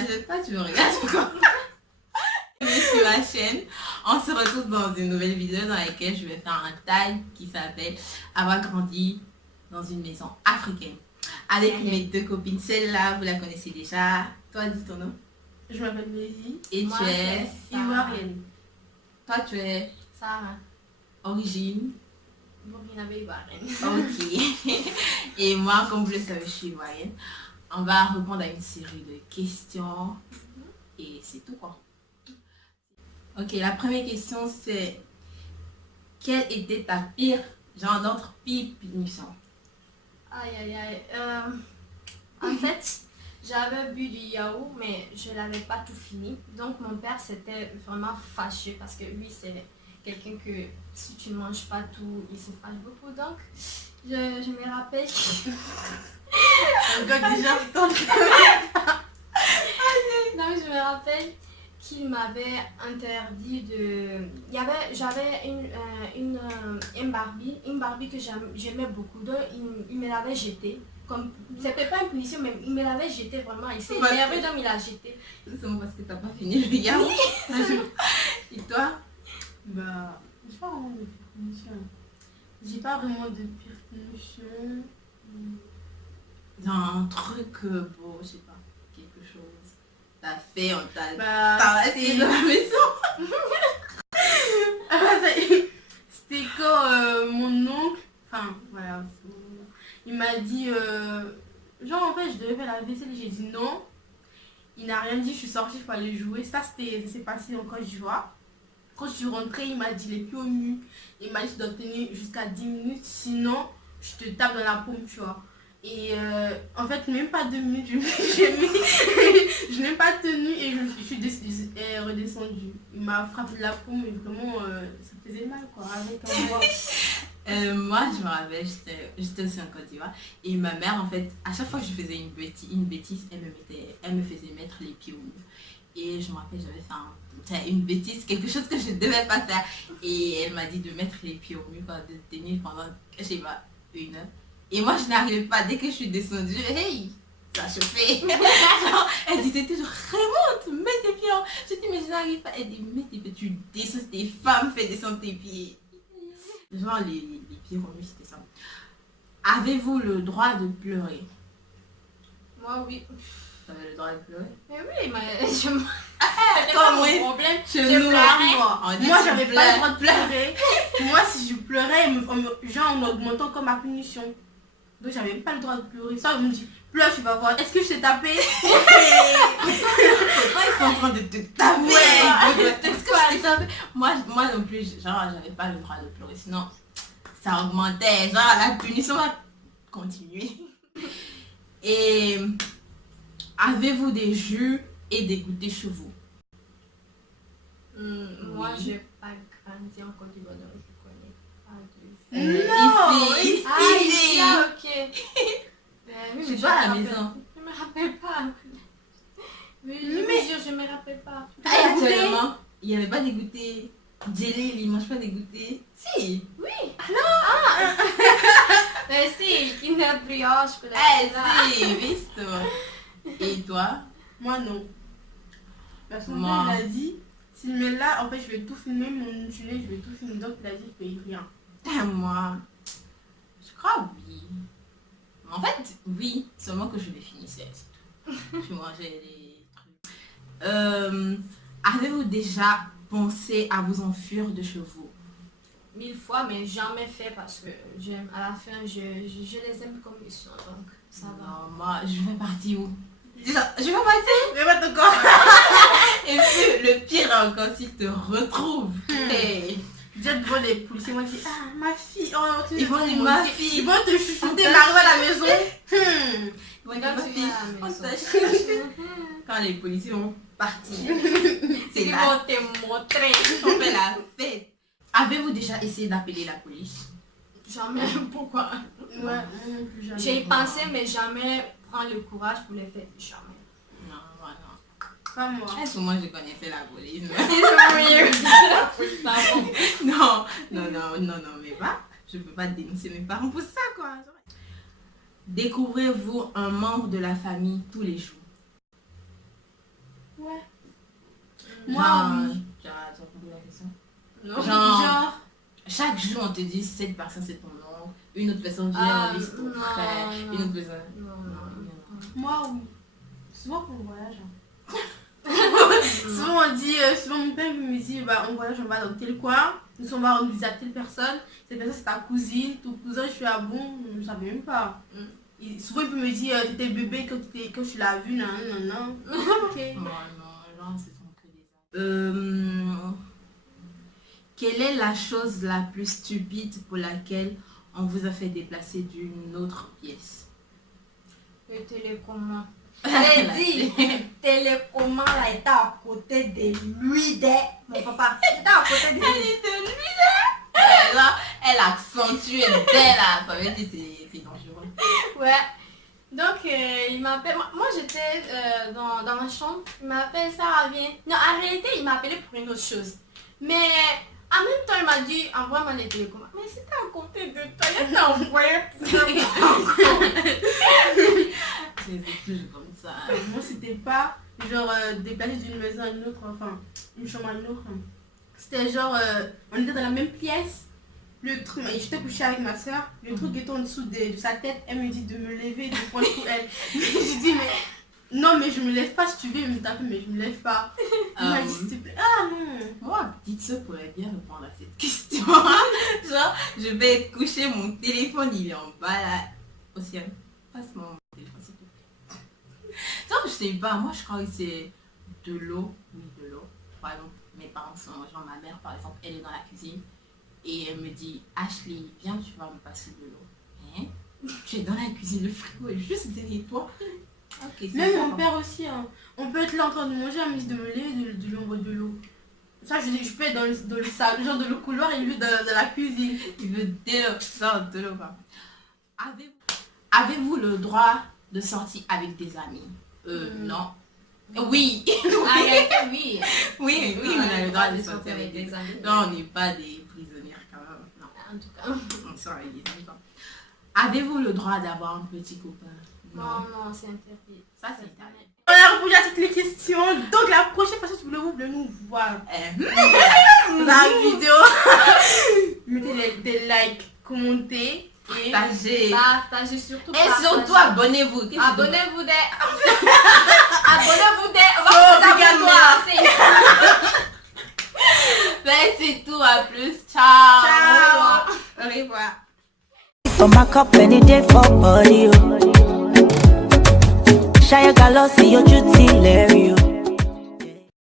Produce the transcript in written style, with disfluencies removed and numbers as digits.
t'inquiète pas, tu me regardes encore. Sur ma chaîne, on se retrouve dans une nouvelle vidéo dans laquelle je vais faire un tag qui s'appelle Avoir grandi dans une maison africaine. Avec mes deux copines, celle-là, vous la connaissez déjà. Toi, dis ton nom. Je m'appelle Mélie. Et Moi, tu es Ivoirienne. Toi, tu es Sarah. origine. Burkinabé Ivoirienne. Ok. Et moi, comme vous le savez, je suis ivoirienne. On va répondre à une série de questions. Et c'est tout quoi. Ok, la première question c'est quelle était ta pire, genre notre pire punition? Aïe aïe aïe. En fait, j'avais bu du yaourt, mais je l'avais pas tout fini. Donc mon père s'était vraiment fâché parce que lui c'est quelqu'un que si tu ne manges pas tout, il se fâche beaucoup. Donc je me rappelle. Encore déjà, Donc je me rappelle qu'il m'avait interdit de... J'avais une Barbie que j'aimais beaucoup. Donc il me l'avait jetée. Comme... C'était pas une punition, mais il me l'avait jetée vraiment. Il s'est énervé, donc il l'a jetée. C'est seulement parce que t'as pas fini le yaourt. Et toi? bah, j'ai pas vraiment de pire punition. J'ai pas vraiment de pire punition. Dans un truc, bon, je sais pas, quelque chose. T'as fait, on t'a Bah, dans la maison. c'était quand mon oncle, enfin voilà, il m'a dit, genre en fait je devais faire la vaisselle, j'ai dit non. Il n'a rien dit, je suis sortie, il fallait jouer. Ça s'est passé en Côte d'Ivoire. Quand je suis rentrée, il m'a dit les pieds au mur. Il m'a dit tu dois tenir jusqu'à 10 minutes, sinon je te tape dans la paume, tu vois. Et en fait, même pas 2 minutes, je n'ai pas tenu et je suis redescendue. Il m'a frappé de la paume et vraiment, ça faisait mal quoi, avec un doigt. Moi, je me rappelle, j'étais aussi en Côte d'Ivoire. Et ma mère, en fait, à chaque fois que je faisais une bêtise, elle me faisait mettre les pieds au mur. Et je me rappelle, j'avais fait une bêtise, quelque chose que je ne devais pas faire. Et elle m'a dit de mettre les pieds au mur, de tenir pendant, je sais pas, 1 heure. Et moi, je n'arrivais pas. Dès que je suis descendue, hey, ça chauffait. Elle disait toujours, remonte, mets tes pieds en... Je dis, mais je n'arrive pas. Elle dit, mets tes pieds, tu descends tes femmes, fais descendre tes pieds. Genre, les pieds remués, c'était ça. Avez-vous le droit de pleurer? Moi oui. Tu avais le droit de pleurer? Mais oui, mais je me... Comme moi, problème. Moi, j'avais pas le droit de pleurer. Moi, si je pleurais, genre en augmentant comme ma punition. Donc, j'avais pas le droit de pleurer. Ça, on me dit, pleure, tu vas voir. Est-ce que je t'ai tapé? Pourquoi ils sont en train de te taper? Ouais. Est-ce que je t'ai tapé? Moi non plus, genre, j'avais pas le droit de pleurer. Sinon, ça augmentait. Genre, la punition va continuer. Et avez-vous des jus et des goûters chez vous? Moi, Oui. j'ai pas grandi en Côte d'Ivoire, donc je connais pas de... Non, Ici. Ah, ici, ah, ok. Oui, Je mais suis pas à la me rappelle- maison. Je me rappelle pas. Mais je Mais- vous jure, je me rappelle pas. Ah, actuellement, il n'y avait pas des goûters. Jelly, il mange pas des goûters. Si. Oui. Mais si, Kinder Brioche, peut-être. Eh, si, visto. Et toi? moi, non. Parce que Moi. il a dit, s'il me là, en fait, je vais tout filmer, mon insulé, je vais tout filmer. Donc, il a dit, je paye rien. Moi, je crois oui. En fait, oui, seulement que je les finissais. C'est tout. Je mangeais des trucs. Avez-vous déjà pensé à vous enfuir de chez vous? 1000 fois, mais jamais fait parce que j'aime. À la fin, je les aime comme ils sont, donc ça va. Non, moi, je vais partir où? Déjà, je vais partir. Mais pas de quoi. Et puis, le pire encore, s'ils te retrouvent. Hey. Déjà devant les policiers, moi je dis, ah ma fille, oh, tu Ils vont dire ma fille. Ils vont te chuchoter, m'arriver à la maison. Ils vont dire, Quand ma tu fille, vas à la on maison. t'a cherché. Quand les policiers vont partir, c'est Ils là. vont te montrer. On fait la fête. Avez-vous déjà essayé d'appeler la police? Jamais. Pourquoi? Ouais, moi non plus jamais. J'ai y pensé, mais jamais prendre le courage pour les faire. Jamais. Non, moi non. Pas moi. Moi je connaissais la police. Pardon. Non, mais pas. Je peux pas dénoncer mes parents pour ça quoi. Découvrez-vous un membre de la famille tous les jours? Ouais. Genre, Moi, oui. tu as compris la question? Non. Genre, chaque jour on te dit cette personne c'est ton oncle, une autre personne vient on dit c'est ton non, frère, non. une autre personne. Non, non. Moi, oui. Souvent pour le voyage. Souvent on dit, souvent mon père me dit, bah, on voyage, on va dans tel coin, nous on va visiter telle personne, cette personne c'est ta cousine, ton cousin, je suis à bon, je ne savais même pas. Souvent il peut me dire, t'étais bébé quand tu l'as vu, non, non, non. Ok. Non, genre ce sont que des quelle est la chose la plus stupide pour laquelle on vous a fait déplacer d'une autre pièce? Le télécommande. J'ai dit, télécommande là était à côté de lui, mon papa. J'étais à côté de lui. Là, elle accentue dès là, ça veut dire que c'est dangereux. Ouais. Donc, il m'appelle. Moi, j'étais dans ma chambre. Il m'appelle, ça revient. Non, en réalité, il m'a appelé pour une autre chose. Mais en même temps, il m'a dit, envoie-moi les télécommandes. Mais c'était à côté de toi. Il t'a envoyé C'est toujours comme ça. Moi, c'était pas genre déplacer d'une maison à une autre, enfin, une chambre à une autre. C'était genre, on était dans la même pièce. Le truc, j'étais couchée avec ma soeur, le truc était en dessous de sa tête, elle me dit de me lever, de prendre pour elle. Mais j'ai dit, mais non, mais je me lève pas, si tu veux me taper, mais je me lève pas. Il m'a dit, s'il te plaît, ah non. Moi, petite soeur pourrait bien répondre à cette question. Genre, je vais être couchée, mon téléphone il est en bas là. Océane, passe-moi mon téléphone s'il te plaît. Donc, je sais pas, moi je crois que c'est de l'eau. Oui, de l'eau. Par exemple, mes parents sont, genre ma mère par exemple, elle est dans la cuisine. Et elle me dit, Ashley, viens, tu vas me passer de l'eau. Hein? Tu es dans la cuisine, le frigo est juste derrière toi. Okay, Même ça, mon père aussi, hein. On peut être là en train de manger, elle me dit de me lever, de lui envoyer de l'eau. Ça, je peux être dans le salon, genre dans le couloir et lui dans la cuisine. Il veut de l'eau. Avez-vous le droit de sortir avec des amis? Non. Oui. Oui. Oui, on a le droit de sortir avec des amis. Non, on n'est pas des prisonnières quand même. Non. En tout cas. On sort avec des amis. Avez-vous le droit d'avoir un petit copain? Non, c'est interdit. Ça, c'est interdit. On a répondu à toutes les questions. Donc la prochaine fois, si vous voulez nous voir dans la vidéo, mettez des likes, commentez et Partagez surtout. Et surtout, abonnez-vous. Abonnez-vous des. Abonnez-vous des. On va vous obligatoire. Ben, c'est tout, à plus. Ciao. Ciao. Au revoir. Come back up any day for body. Shine your galossi, your duty, Larry.